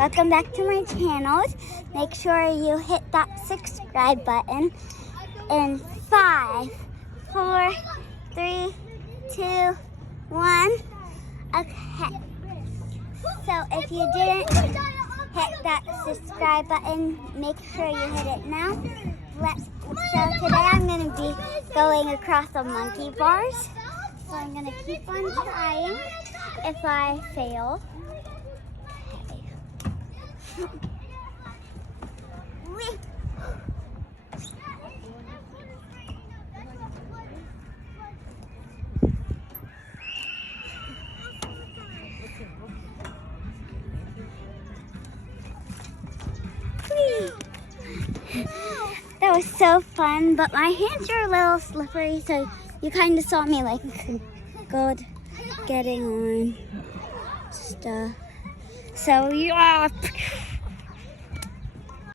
welcome back to my channel. Make sure you hit that subscribe button in 5, 4, 3, 2, 1. Okay. So if you didn't hit that subscribe button, make sure you hit it now. So today I'm going to be going across the monkey bars. So I'm going to keep on trying. If I fail, that was so fun, but my hands are a little slippery, so you kind of saw me like getting on stuff. So yeah.